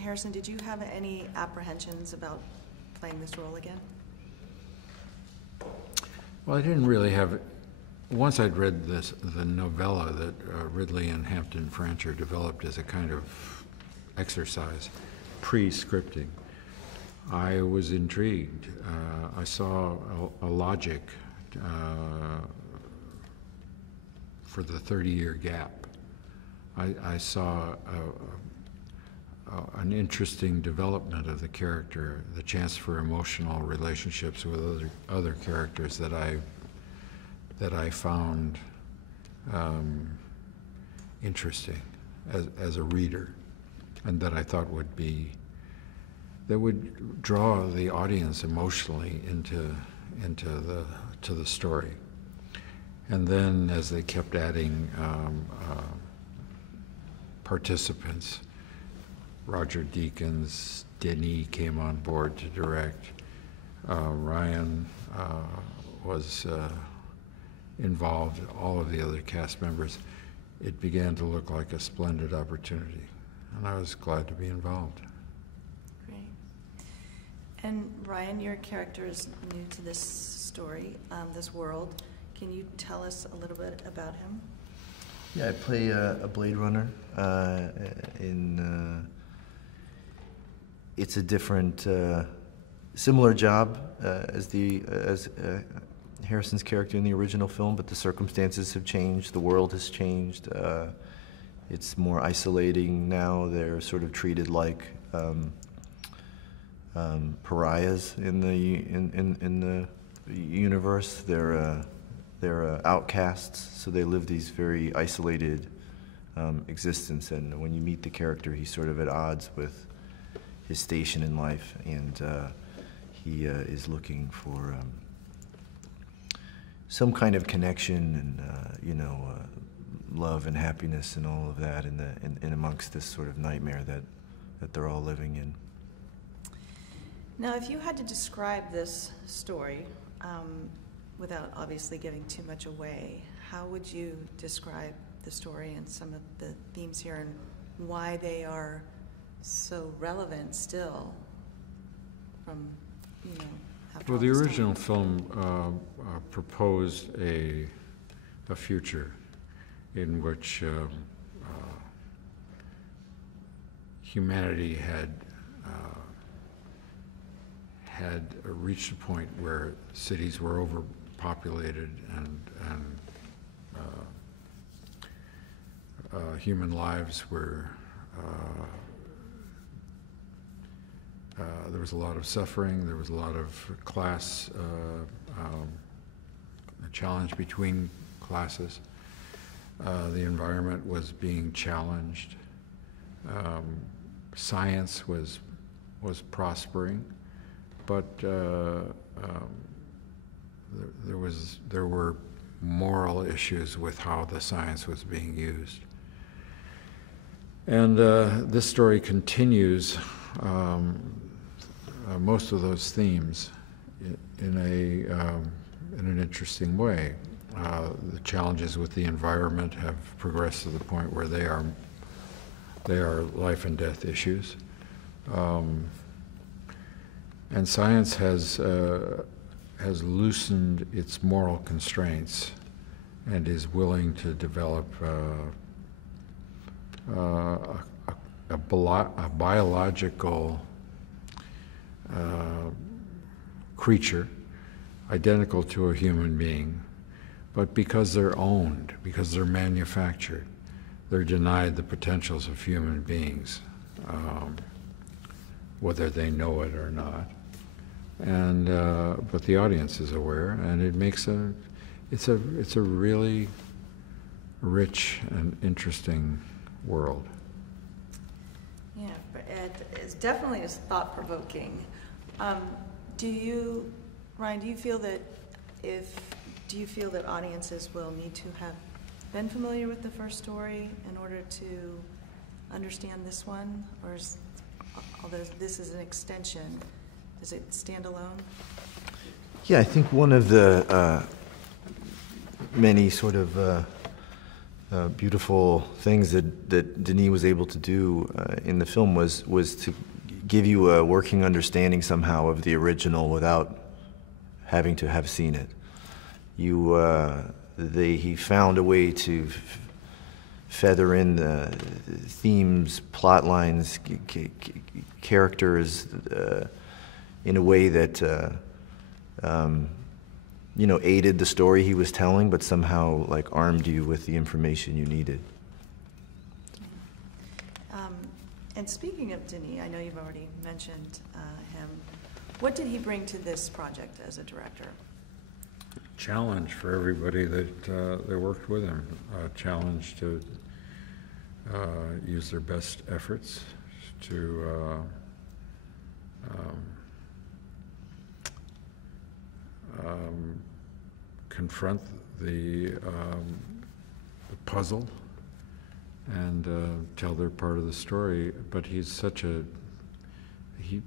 Harrison, did you have any apprehensions about playing this role again? Well, I didn't really have. Once I'd read the novella that Ridley and Hampton Francher developed as a kind of exercise, pre-scripting, I was intrigued. I saw a logic for the 30-year gap. I saw an interesting development of the character, the chance for emotional relationships with other characters that I found interesting as a reader, and that I thought that would draw the audience emotionally into the story. And then as they kept adding participants, Roger Deakins, Denis came on board to direct. Ryan was involved, all of the other cast members. It began to look like a splendid opportunity, and I was glad to be involved. Great. And Ryan, your character is new to this story, this world. Can you tell us a little bit about him? Yeah, I play a Blade Runner it's a different, similar job as Harrison's character in the original film, but the circumstances have changed, the world has changed. It's more isolating now. They're sort of treated like pariahs in the universe. They're outcasts, so they live these very isolated existence. And when you meet the character, he's sort of at odds with his station in life, and he is looking for some kind of connection and love and happiness and all of that in amongst this sort of nightmare that they're all living in. Now, if you had to describe this story without obviously giving too much away, how would you describe the story and some of the themes here and why they are so relevant still from, after Well, all the this original time? film proposed a future in which humanity had reached a point where cities were overpopulated and human lives were there was a lot of suffering, there was a lot of class challenge between classes. The environment was being challenged. Science was prospering, but there were moral issues with how the science was being used. And this story continues most of those themes in an interesting way. The challenges with the environment have progressed to the point where they are life and death issues, and science has loosened its moral constraints and is willing to develop a biological creature identical to a human being, but because they're owned, because they're manufactured, they're denied the potentials of human beings, whether they know it or not. And but the audience is aware, and it makes it's a really rich and interesting world. Yeah, but it's definitely is thought-provoking. Ryan, do you feel that audiences will need to have been familiar with the first story in order to understand this one, or although this is an extension, does it stand alone? Yeah, I think one of the many sort of beautiful things that Denis was able to do in the film was to give you a working understanding somehow of the original without having to have seen it. He found a way to feather in the themes, plot lines, characters in a way that you know, aided the story he was telling, but somehow like armed you with the information you needed. And speaking of Denis, I know you've already mentioned him. What did he bring to this project as a director? Challenge for everybody that worked with him. Challenge to use their best efforts to confront the puzzle and tell their part of the story. But he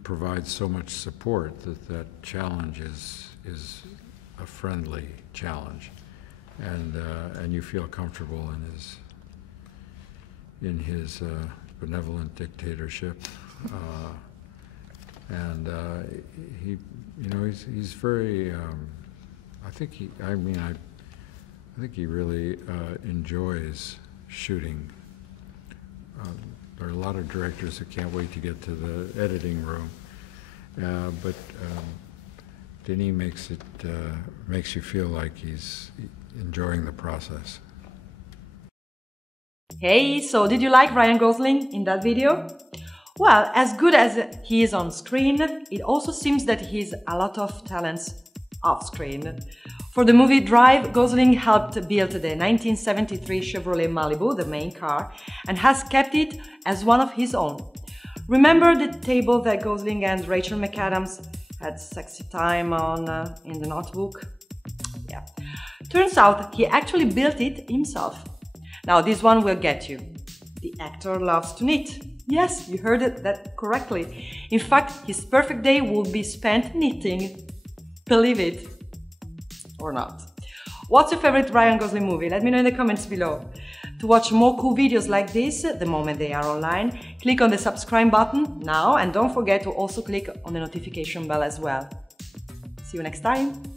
provides so much support that challenge is a friendly challenge, and you feel comfortable in his benevolent dictatorship, and he's very. I think he really enjoys shooting. There are a lot of directors that can't wait to get to the editing room, but Denis makes you feel like he's enjoying the process. Hey, so did you like Ryan Gosling in that video? Well, as good as he is on screen, it also seems that he's a lot of talents off screen. For the movie Drive, Gosling helped build the 1973 Chevrolet Malibu, the main car, and has kept it as one of his own. Remember the table that Gosling and Rachel McAdams had sexy time on in The Notebook? Yeah. Turns out he actually built it himself. Now this one will get you. The actor loves to knit. Yes, you heard that correctly. In fact, his perfect day will be spent knitting. Believe it or not. What's your favorite Ryan Gosling movie? Let me know in the comments below. To watch more cool videos like this, the moment they are online, click on the subscribe button now, and don't forget to also click on the notification bell as well. See you next time!